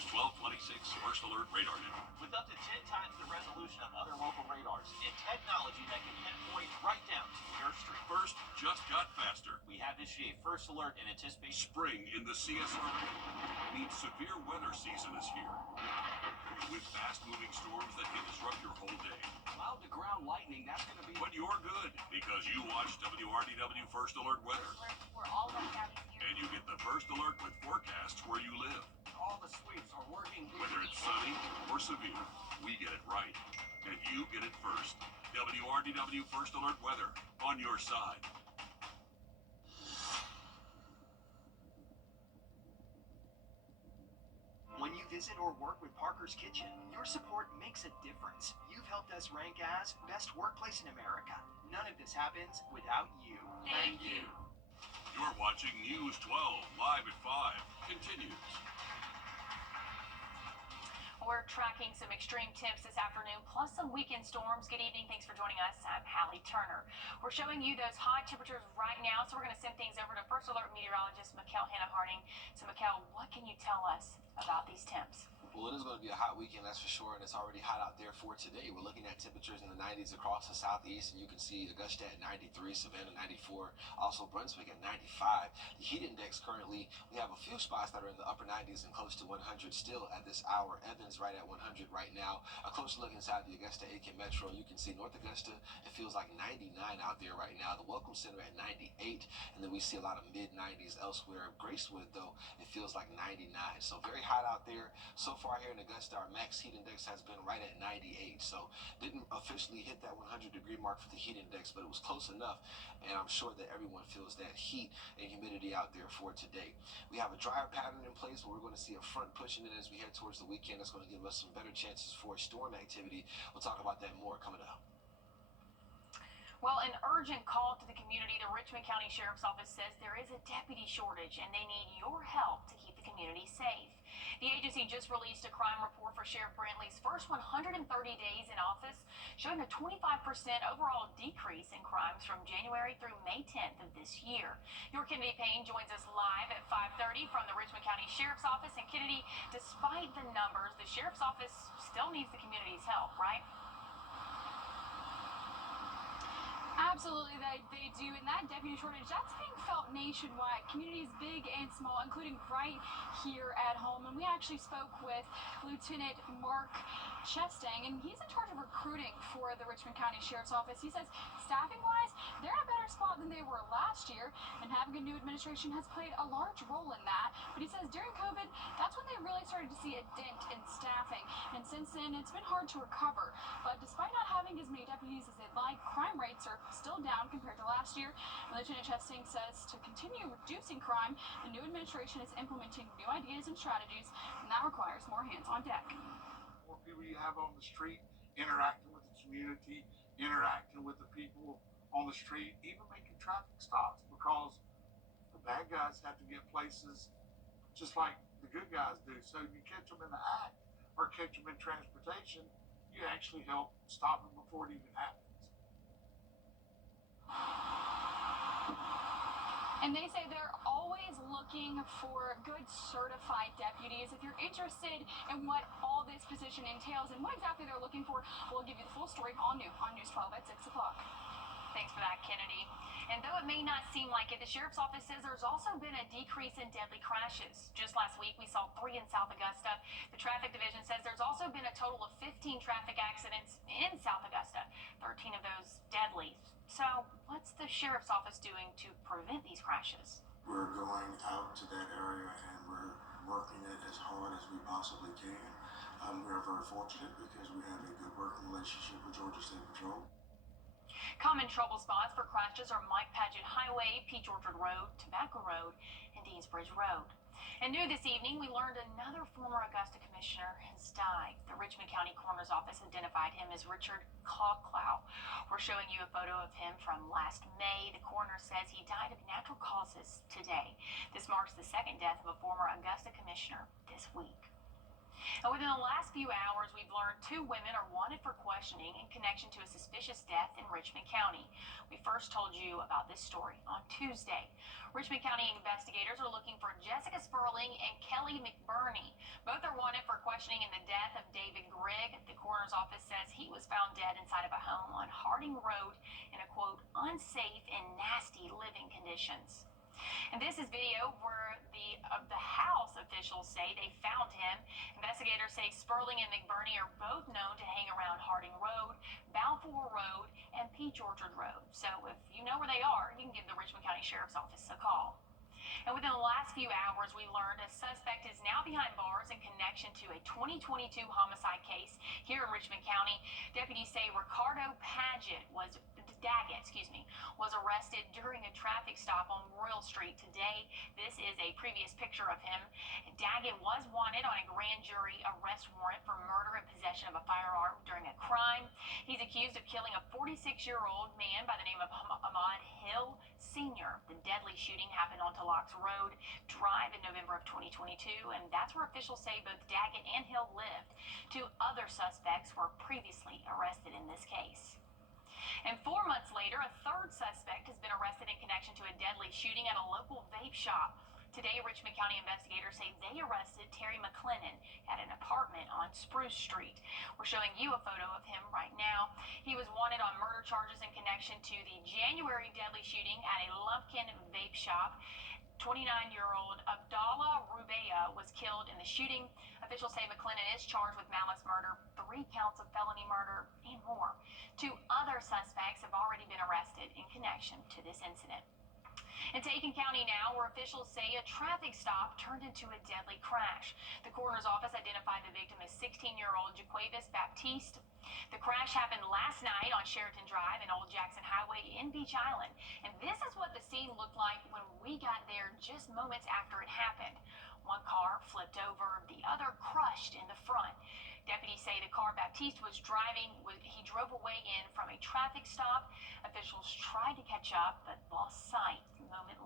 News 1226 First Alert Radar Network. With up to 10 times the resolution of other local radars and technology that can pinpoint right down to your street. First just got faster. We have issued a first alert in anticipation. Spring in the CSRA means severe weather season is here. With fast-moving storms that can disrupt your whole day. Cloud to ground lightning, that's going to be... But you're good, because you watch WRDW First Alert Weather. We're all the counties here. And you get the first alert with forecasts where you live. All the sweeps are working. Whether it's sunny or severe, we get it right. And you get it first. WRDW First Alert Weather, on your side. When you visit or work with Parker's Kitchen, your support makes a difference. You've helped us rank as Best Workplace in America. None of this happens without you. Thank you. You're watching News 12, live at 5. Continues. We're tracking some extreme temps this afternoon, plus some weekend storms. Good evening. Thanks for joining us. I'm Hallie Turner. We're showing you those high temperatures right now, so we're going to send things over to First Alert meteorologist Mikkel Hannah-Harding. So, Mikkel, what can you tell us about these temps? Well, it is going to be a hot weekend, that's for sure, and it's already hot out there for today. We're looking at temperatures in the 90s across the southeast, and you can see Augusta at 93, Savannah 94, also Brunswick at 95. The heat index currently, we have a few spots that are in the upper 90s and close to 100 still at this hour. Evans right at 100 right now. A closer look inside the Augusta-Aiken Metro, you can see North Augusta, it feels like 99 out there right now. The Welcome Center at 98, and then we see a lot of mid-90s elsewhere. Gracewood, though, it feels like 99. So very hot out there. So far here in Augusta, our max heat index has been right at 98. So didn't officially hit that 100-degree mark for the heat index, but it was close enough. And I'm sure that everyone feels that heat and humidity out there for today. We have a drier pattern in place, but we're going to see a front pushing it as we head towards the weekend. That's going to give us some better chances for storm activity. We'll talk about that more coming up. Well, an urgent call to the community. The Richmond County Sheriff's Office says there is a deputy shortage and they need your help to keep the community safe. The agency just released a crime report for Sheriff Brantley's first 130 days in office, showing a 25% overall decrease in crimes from January through May 10th of this year. Your Kennedy Payne joins us live at 5:30 from the Richmond County Sheriff's Office. And Kennedy, despite the numbers, the Sheriff's Office still needs the community's help, right? Absolutely, they do, and that deputy shortage, that's being felt nationwide. Communities big and small, including right here at home. And we actually spoke with Lieutenant Mark Chestang, and he's in charge of recruiting for the Richmond County Sheriff's Office. He says, staffing-wise, they're in a better spot than they were last year, and having a new administration has played a large role in that. But he says during COVID, that's when they really started to see a dent in staffing, and since then, it's been hard to recover. But despite not having as many deputies as they'd like, crime rates are still down compared to last year. And Lieutenant Chestang says to continue reducing crime, the new administration is implementing new ideas and strategies, and that requires more hands on deck. More people you have on the street interacting with the community, interacting with the people on the street, even making traffic stops, because the bad guys have to get places just like the good guys do. So you catch them in the act or catch them in transportation, you actually help stop them before it even happens. And they say they're always looking for good certified deputies. If you're interested in what all this position entails and what exactly they're looking for, we'll give you the full story all new on News 12 at 6 o'clock. Thanks for that, Kennedy. And though it may not seem like it, the Sheriff's Office says there's also been a decrease in deadly crashes. Just last week, we saw 3 in South Augusta. The Traffic Division says there's also been a total of 15 traffic accidents in South Augusta, 13 of those deadly. So what's the Sheriff's Office doing to prevent these crashes? We're going out to that area and we're working it as hard as we possibly can. We're very fortunate because we have a good working relationship with Georgia State Patrol. Common trouble spots for crashes are Mike Paget Highway, Peach Orchard Road, Tobacco Road, and Deansbridge Road. And new this evening, we learned another former Augusta commissioner has died. The Richmond County Coroner's Office identified him as Richard Cogclough. We're showing you a photo of him from last May. The coroner says he died of natural causes today. This marks the second death of a former Augusta commissioner this week. And within the last few hours, we've learned 2 women are wanted for questioning in connection to a suspicious death in Richmond County. We first told you about this story on Tuesday. Richmond County investigators are looking for Jessica Sperling and Kelly McBurney. Both are wanted questioning in the death of David Grigg. The coroner's office says he was found dead inside of a home on Harding Road in a, quote, unsafe and nasty living conditions. And this is video where the house officials say they found him. Investigators say Sperling and McBurney are both known to hang around Harding Road, Balfour Road, and Peach Orchard Road. So if you know where they are, you can give the Richmond County Sheriff's Office a call. And within the last few hours, we learned a suspect is now behind bars in connection to a 2022 homicide case here in Richmond County. Deputies say Ricardo Daggett, was arrested during a traffic stop on Royal Street today. This is a previous picture of him. Daggett was wanted on a grand jury arrest warrant for murder and possession of a firearm during a crime. He's accused of killing a 46-year-old man by the name of Ahmad Hill Sr. The deadly shooting happened on Locks Road Drive in November of 2022, and that's where officials say both Daggett and Hill lived. 2 other suspects were previously arrested in this case. And 4 months later, a third suspect has been arrested in connection to a deadly shooting at a local vape shop. Today, Richmond County investigators say they arrested Terry McLennan at an apartment on Spruce Street. We're showing you a photo of him right now. He was wanted on murder charges in connection to the January deadly shooting at a Lumpkin vape shop. 29-year-old Abdallah Rubeya was killed in the shooting. Officials say McLennan is charged with malice murder, 3 counts of felony murder, and more. 2 other suspects have already been arrested in connection to this incident. In Aiken County now, where officials say a traffic stop turned into a deadly crash. The coroner's office identified the victim as 16-year-old Jaquavis Baptiste. The crash happened last night on Sheraton Drive and Old Jackson Highway in Beach Island. And this is what the scene looked like when we got there just moments after it happened. One car flipped over, the other crushed in the front. Deputies say the car Baptiste was driving, he drove away in from a traffic stop. Officials tried to catch up, but lost sight moments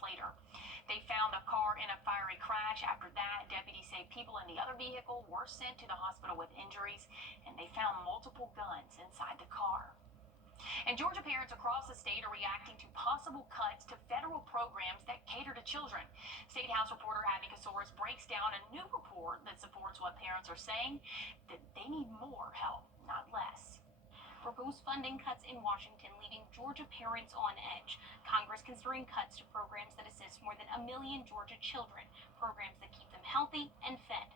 later. They found the car in a fiery crash. After that, deputies say people in the other vehicle were sent to the hospital with injuries, and they found multiple guns inside the car. And Georgia parents across the state are reacting to possible cuts to federal programs that cater to children. State House reporter Abby Kasoris breaks down a new report that supports what parents are saying, that they need more help, not less. Proposed funding cuts in Washington leaving Georgia parents on edge. Congress considering cuts to programs that assist more than 1 million Georgia children, programs that keep them healthy and fed.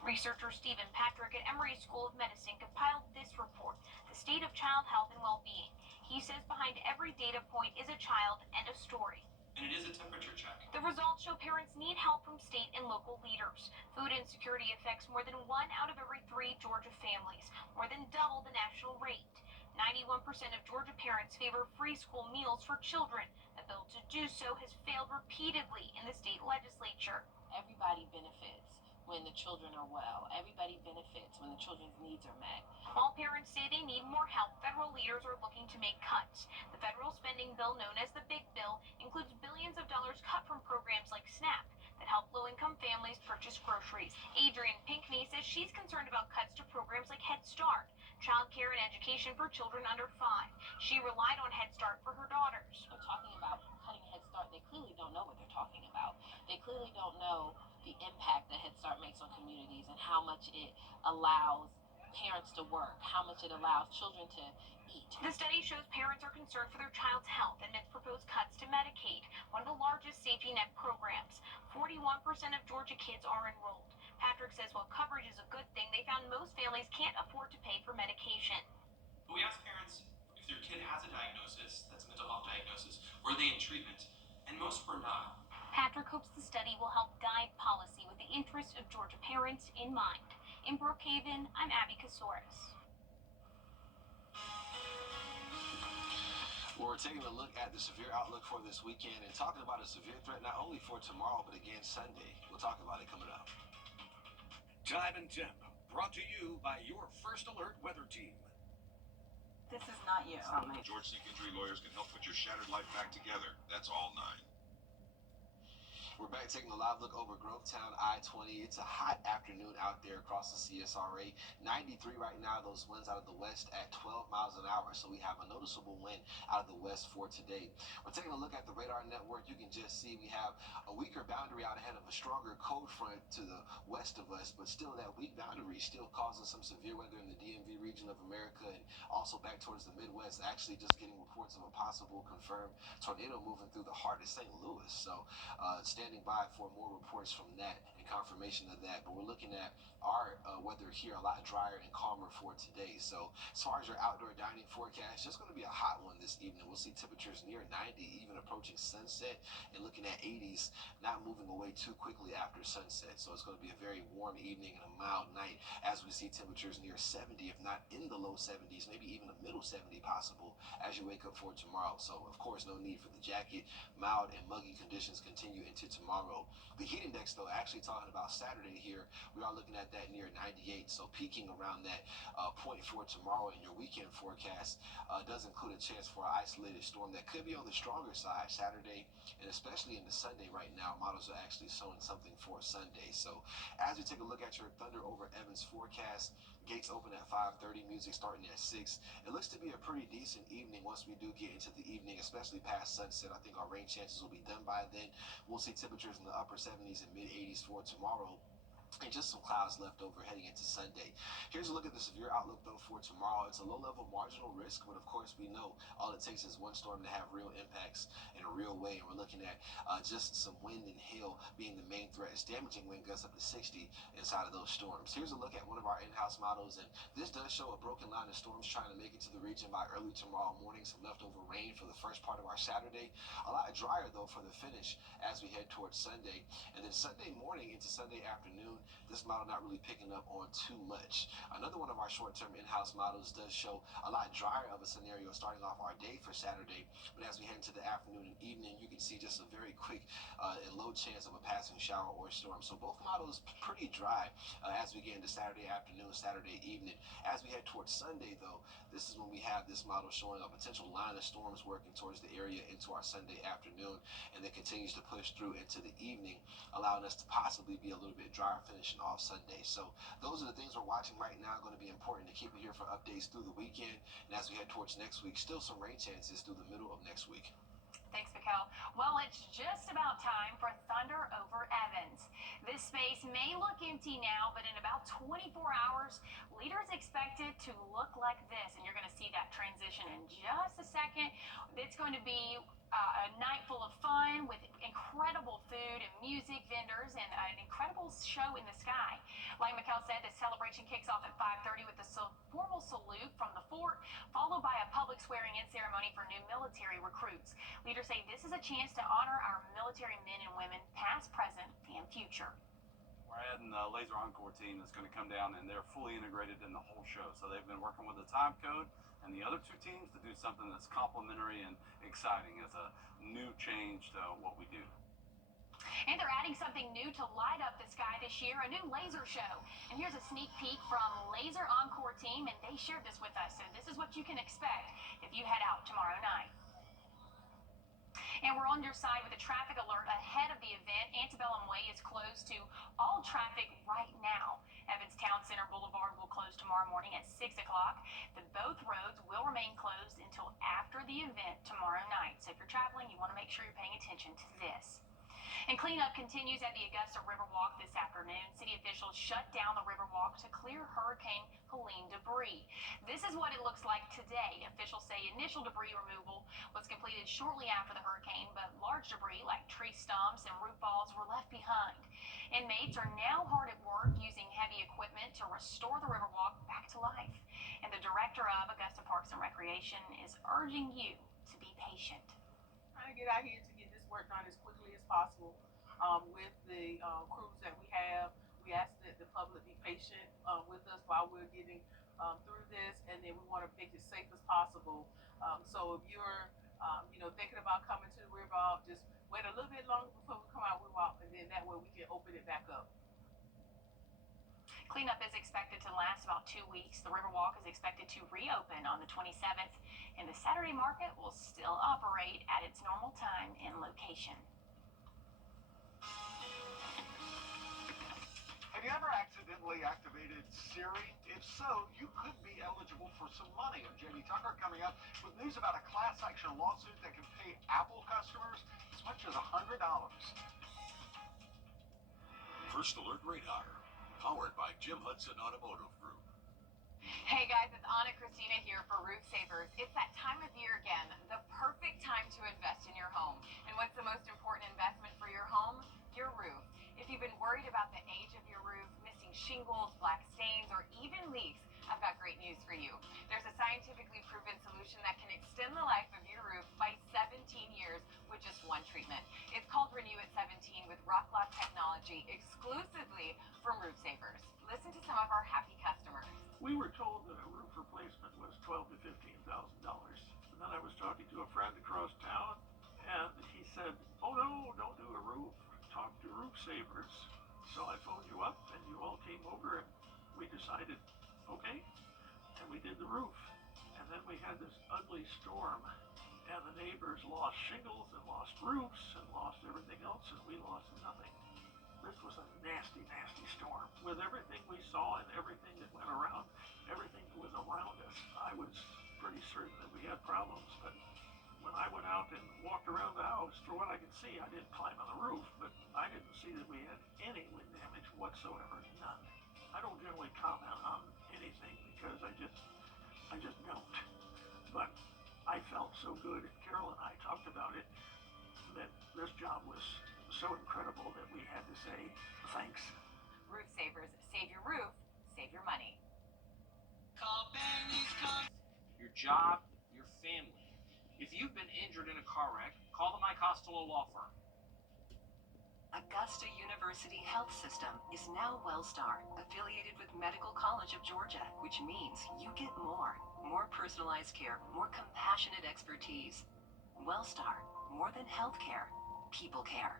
Researcher Stephen Patrick at Emory School of Medicine compiled this report, The State of Child Health and Well-Being. He says behind every data point is a child and a story. And it is a temperature check. The results show parents need help from state and local leaders. Food insecurity affects more than 1 out of every 3 Georgia families, more than double the national rate. 91% of Georgia parents favor free school meals for children. A bill to do so has failed repeatedly in the state legislature. Everybody benefits when the children are well. Everybody benefits when the children's needs are met. While parents say they need more help, federal leaders are looking to make cuts. The federal spending bill, known as the Big Bill, includes billions of dollars cut from programs like SNAP that help low-income families purchase groceries. Adrienne Pinkney says she's concerned about cuts to programs like Head Start, child care and education for children under 5. She relied on Head Start for her daughters. They're talking about cutting Head Start. They clearly don't know what they're talking about. They clearly don't know the impact that Head Start makes on communities and how much it allows parents to work, how much it allows children to eat. The study shows parents are concerned for their child's health amidst proposed cuts to Medicaid, one of the largest safety net programs. 41% of Georgia kids are enrolled. Patrick says while coverage is a good thing, they found most families can't afford to pay for medication. We asked parents if their kid has a diagnosis, that's a mental health diagnosis, were they in treatment? And most were not. Patrick hopes the study will help guide policy with the interests of Georgia parents in mind. In Brookhaven, I'm Abby Kasoris. We're taking a look at the severe outlook for this weekend and talking about a severe threat not only for tomorrow, but again Sunday. We'll talk about it coming up. Time and Temp, brought to you by your First Alert weather team. This is not you. George Sink Injury Lawyers can help put your shattered life back together. That's all 9. We're back taking a live look over Grovetown I-20. It's a hot afternoon out there across the CSRA. 93 right now, those winds out of the west at 12 miles an hour. So we have a noticeable wind out of the west for today. We're taking a look at the radar network. You can just see we have a weaker boundary out ahead of a stronger cold front to the west of us, but still that weak boundary still causing some severe weather in the DMV region of America and also back towards the Midwest. Actually just getting reports of a possible confirmed tornado moving through the heart of St. Louis. So standing by for more reports from that and confirmation of that. But we're looking at our weather here a lot drier and calmer for today. So as far as your outdoor dining forecast, just going to be a hot one this evening. We'll see temperatures near 90, even approaching sunset, and looking at 80s, not moving away too quickly after sunset. So it's going to be a very warm evening and a mild night as we see temperatures near 70, if not in the low 70s, maybe even a middle 70 possible as you wake up for tomorrow. So of course, no need for the jacket. Mild and muggy conditions continue into tomorrow. The heat index, though, actually talking about Saturday here, we are looking at that near 98, so peaking around that point for tomorrow. In your weekend forecast does include a chance for an isolated storm that could be on the stronger side Saturday, and especially into Sunday right now. Models are actually showing something for Sunday. So as we take a look at your Thunder over Evans forecast, gates open at 5:30, music starting at 6. It looks to be a pretty decent evening once we do get into the evening, especially past sunset. I think our rain chances will be done by then. We'll see temperatures in the upper 70s and mid 80s for tomorrow, and just some clouds left over heading into Sunday. Here's a look at the severe outlook, though, for tomorrow. It's a low-level marginal risk, but of course we know all it takes is one storm to have real impacts in a real way, and we're looking at just some wind and hail being the main threat. It's damaging wind gusts up to 60 inside of those storms. Here's a look at one of our in-house models, and this does show a broken line of storms trying to make it to the region by early tomorrow morning. Some leftover rain for the first part of our Saturday. A lot drier, though, for the finish as we head towards Sunday, and then Sunday morning into Sunday afternoon, this model not really picking up on too much. Another one of our short-term in-house models does show a lot drier of a scenario starting off our day for Saturday, but as we head into the afternoon and evening, you can see just a very quick and low chance of a passing shower or storm. So both models pretty dry as we get into Saturday afternoon, Saturday evening. As we head towards Sunday, though, this is when we have this model showing a potential line of storms working towards the area into our Sunday afternoon, and then continues to push through into the evening, allowing us to possibly be a little bit drier finishing off Sunday. So those are the things we're watching right now. Going to be important to keep it here for updates through the weekend, and as we head towards next week, still some rain chances through the middle of next week. Thanks, Mikkel. Well, it's just about time for Thunder over Evans. This space may look empty now, but in about 24 hours, leaders expect it to look like this, and you're going to see that transition in just a second. It's going to be a night full of fun with incredible food and music vendors and an incredible show in the sky. Like Mikkel said, the celebration kicks off at 5:30 with a formal salute from the fort, followed by a public swearing-in ceremony for new military recruits. Leaders say this is a chance to honor our military men and women, past, present, and future. We're adding the Laser Encore team that's going to come down, and they're fully integrated in the whole show. So they've been working with the time code and the other two teams to do something that's complementary and exciting as a new change to what we do. And they're adding something new to light up the sky this year, a new laser show. And here's a sneak peek from Laser Encore team, and they shared this with us. So this is what you can expect if you head out tomorrow night. And we're on your side with a traffic alert ahead of the event. Antebellum Way is closed to all traffic right now. Evans Town Center Boulevard will close tomorrow morning at 6 o'clock. Both roads will remain closed until after the event tomorrow night. So if you're traveling, you want to make sure you're paying attention to this. And cleanup continues at the Augusta Riverwalk this afternoon. City officials shut down the Riverwalk to clear Hurricane Helene debris. This is what it looks like today. Officials say initial debris removal was completed shortly after the hurricane, but large debris like tree stumps and roof balls were left behind. Inmates are now hard at work using heavy equipment to restore the Riverwalk back to life. And the director of Augusta Parks and Recreation is urging you to be patient. Trying to get out here to get this work done as quickly as possible with the crews that we have. We ask that the public be patient with us while we're getting through this, and then we want to make it safe as possible. So if you're thinking about coming to the Riverwalk, just wait a little bit longer before we come out Riverwalk, and then that way we can open it back up. Cleanup is expected to last about 2 weeks. The Riverwalk is expected to reopen on the 27th, and the Saturday market will still operate at its normal time and location. accidentally activated Siri? If so, you could be eligible for some money. I'm Jamie Tucker coming up with news about a class action lawsuit that can pay Apple customers as much as $100. First Alert Radar, powered by Jim Hudson Automotive Group. Hey guys, it's Anna Christina here for Roof Savers. It's that time of year again, the perfect time to invest in your home. And what's the most important investment for your home? Your roof. If you've been worried about the age of your roof, missing shingles, black stains, or even leaks, I've got great news for you. There's a scientifically proven solution that can extend the life of your roof by 17 years with just one treatment. It's called Renew at 17 with Rock Lock technology exclusively from Roof Savers. Listen to some of our happy customers. We were told that a roof replacement was $12,000 to $15,000. And then I was talking to a friend across town, and he said, "Oh no, don't do a roof. Talk to Roof Savers." So I phoned you up, and you all came over, and we decided, okay, and we did the roof. And then we had this ugly storm, and the neighbors lost shingles and lost roofs and lost everything else, and we lost nothing. This was a nasty, nasty storm. With everything we saw and everything that went around, everything that was around us, I was pretty certain that we had problems. But when I went out and walked around the house, for what I could see, I didn't climb on the roof, but I didn't see that we had any wind damage whatsoever, none. I don't generally comment on anything because I just don't. But I felt so good, and Carol and I talked about it, that this job was so incredible that we had to say thanks. Roof Savers, save your roof, save your money. Your job, your family. If you've been injured in a car wreck, call the Mike Costello Law Firm. Augusta University Health System is now WellStar, affiliated with Medical College of Georgia, which means you get more personalized care, more compassionate expertise. WellStar, more than healthcare, people care.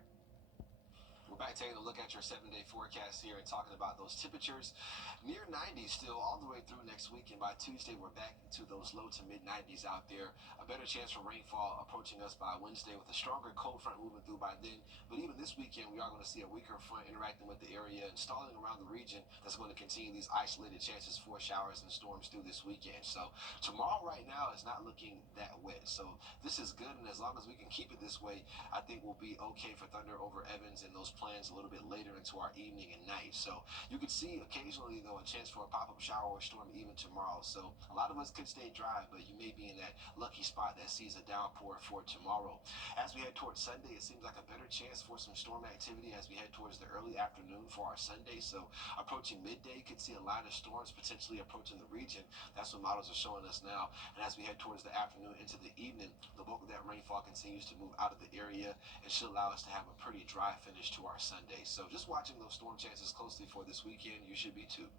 We're back taking a look at your 7-day forecast here and talking about those temperatures near 90 still all the way through next week. And by Tuesday, we're back into those low to mid 90s out there. A better chance for rainfall approaching us by Wednesday with a stronger cold front moving through by then. But even this weekend, we are going to see a weaker front interacting with the area and stalling around the region. That's going to continue these isolated chances for showers and storms through this weekend. So tomorrow right now is not looking that wet. So this is good. And as long as we can keep it this way, I think we'll be okay for Thunder over Evans and those plans a little bit later into our evening and night. So you could see occasionally, though, a chance for a pop-up shower or storm even tomorrow. So a lot of us could stay dry, but you may be in that lucky spot that sees a downpour for tomorrow. As we head towards Sunday, it seems like a better chance for some storm activity as we head towards the early afternoon for our Sunday. So approaching midday, could see a line of storms potentially approaching the region. That's what models are showing us now. And as we head towards the afternoon into the evening, the bulk of that rainfall continues to move out of the area and should allow us to have a pretty dry finish to our Sunday. So just watching those storm chances closely for this weekend, you should be too.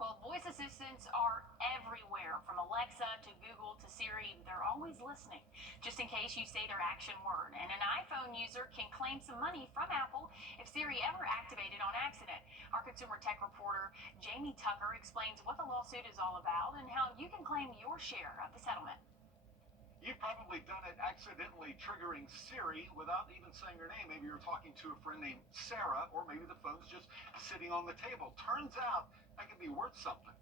Well, voice assistants are everywhere, from Alexa to Google to Siri. They're always listening, just in case you say their action word. And an iPhone user can claim some money from Apple if Siri ever activated on accident. Our consumer tech reporter, Jamie Tucker, explains what the lawsuit is all about and how you can claim your share of the settlement. You've probably done it accidentally triggering Siri without even saying her name. Maybe you're talking to a friend named Sarah, or maybe the phone's just sitting on the table. Turns out that can be worth something.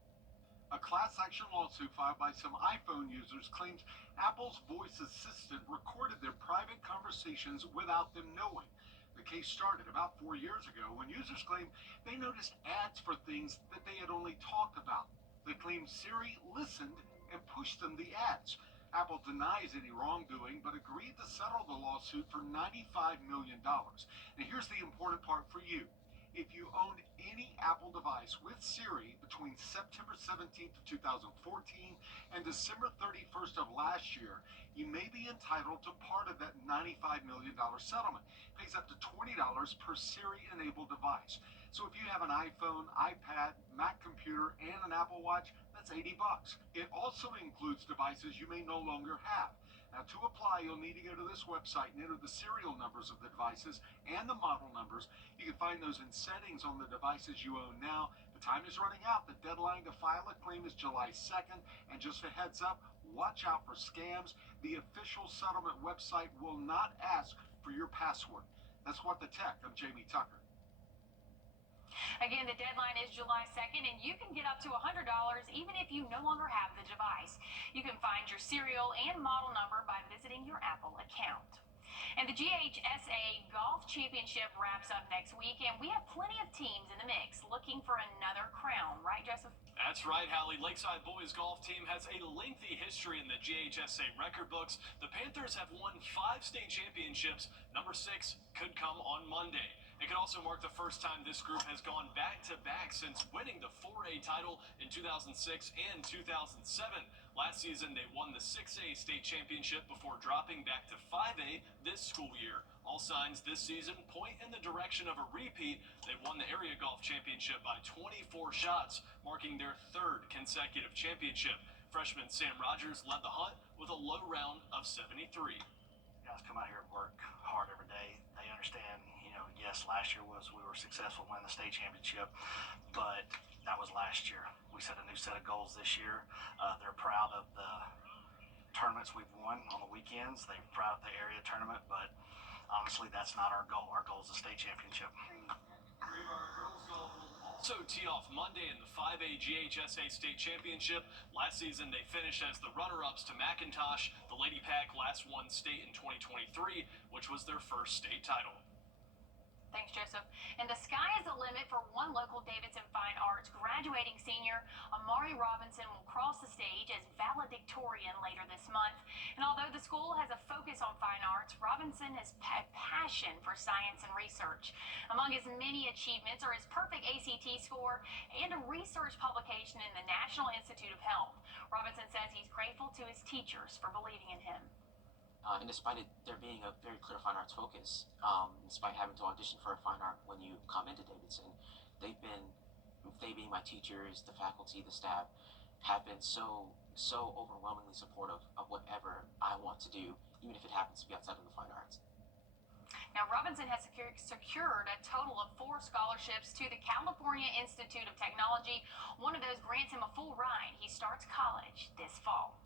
A class action lawsuit filed by some iPhone users claims Apple's voice assistant recorded their private conversations without them knowing. The case started about 4 years ago when users claimed they noticed ads for things that they had only talked about. They claimed Siri listened and pushed them the ads. Apple denies any wrongdoing, but agreed to settle the lawsuit for $95 million. Now here's the important part for you. If you owned any Apple device with Siri between September 17th of 2014 and December 31st of last year, you may be entitled to part of that $95 million settlement. It pays up to $20 per Siri-enabled device. So if you have an iPhone, iPad, Mac computer, and an Apple Watch, that's $80. It also includes devices you may no longer have. Now, to apply, you'll need to go to this website and enter the serial numbers of the devices and the model numbers. You can find those in settings on the devices you own now. The time is running out. The deadline to file a claim is July 2nd. And just a heads up, watch out for scams. The official settlement website will not ask for your password. That's What the Tech. I'm Jamie Tucker. Again, the deadline is July 2nd, and you can get up to $100 even if you no longer have the device. You can find your serial and model number by visiting your Apple account. And the GHSA Golf Championship wraps up next week, and we have plenty of teams in the mix looking for another crown. Right, Joseph? That's right, Hallie. Lakeside Boys Golf Team has a lengthy history in the GHSA record books. The Panthers have won 5 state championships. Number 6 could come on Monday. It could also mark the first time this group has gone back-to-back since winning the 4A title in 2006 and 2007. Last season, they won the 6A state championship before dropping back to 5A this school year. All signs this season point in the direction of a repeat. They won the area golf championship by 24 shots, marking their 3rd consecutive championship. Freshman Sam Rogers led the hunt with a low round of 73. Guys come out here and work hard every day. They understand, yes, last year we were successful winning the state championship, but that was last year. We set a new set of goals this year. They're proud of the tournaments we've won on the weekends. They're proud of the area tournament, but honestly, that's not our goal. Our goal is the state championship. Also tee off Monday in the 5A GHSA State Championship. Last season, they finished as the runner-ups to McIntosh. The Lady Pack last won state in 2023, which was their first state title. Thanks, Joseph. And the sky is the limit for one local Davidson Fine Arts graduating senior. Amari Robinson will cross the stage as valedictorian later this month. And although the school has a focus on fine arts, Robinson has a passion for science and research. Among his many achievements are his perfect ACT score and a research publication in the National Institute of Health. Robinson says he's grateful to his teachers for believing in him. And despite there being a very clear fine arts focus, despite having to audition for a fine art when you come into Davidson, they being my teachers, the faculty, the staff, have been so overwhelmingly supportive of whatever I want to do, even if it happens to be outside of the fine arts. Now, Robinson has secured a total of 4 scholarships to the California Institute of Technology. One of those grants him a full ride. He starts college this fall.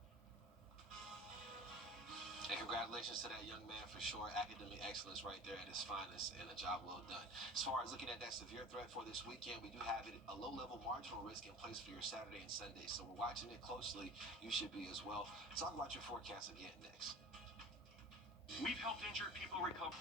And congratulations to that young man for sure. Academic excellence right there at his finest and a job well done. As far as looking at that severe threat for this weekend, we do have a low-level marginal risk in place for your Saturday and Sunday. So we're watching it closely. You should be as well. Talk about your forecast again next. We've helped injured people recover.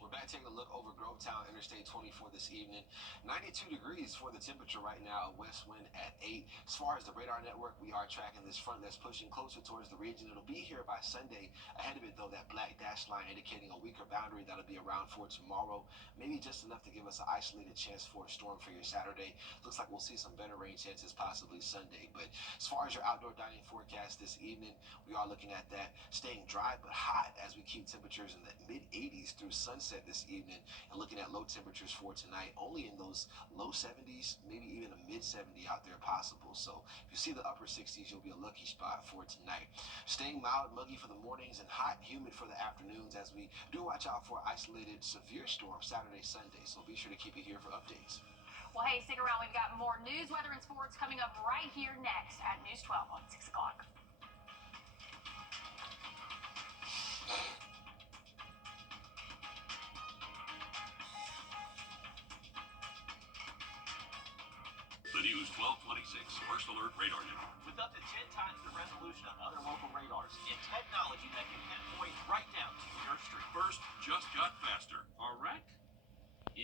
We're back taking a look over Grovetown Interstate 24 this evening. 92 degrees for the temperature right now, a west wind at 8. As far as the radar network, we are tracking this front that's pushing closer towards the region. It'll be here by Sunday. Ahead of it, though, that black dash line indicating a weaker boundary that'll be around for tomorrow. Maybe just enough to give us an isolated chance for a storm for your Saturday. Looks like we'll see some better rain chances possibly Sunday. But as far as your outdoor dining forecast this evening, we are looking at that staying dry but hot as we keep temperatures in the mid-80s through sunset this evening, and looking at low temperatures for tonight, only in those low 70s, maybe even a mid-70 out there possible. So if you see the upper 60s, you'll be a lucky spot for tonight. Staying mild, muggy for the mornings and hot, humid for the afternoons as we do watch out for isolated severe storms Saturday, Sunday. So be sure to keep it here for updates. Well, hey, stick around. We've got more news, weather, and sports coming up right here next at News 12 on 6 o'clock. The News 1226 First Alert Radar Unit. With up to 10 times the resolution of other local radars and technology that can pinpoint right down to your street. First just got faster. All right,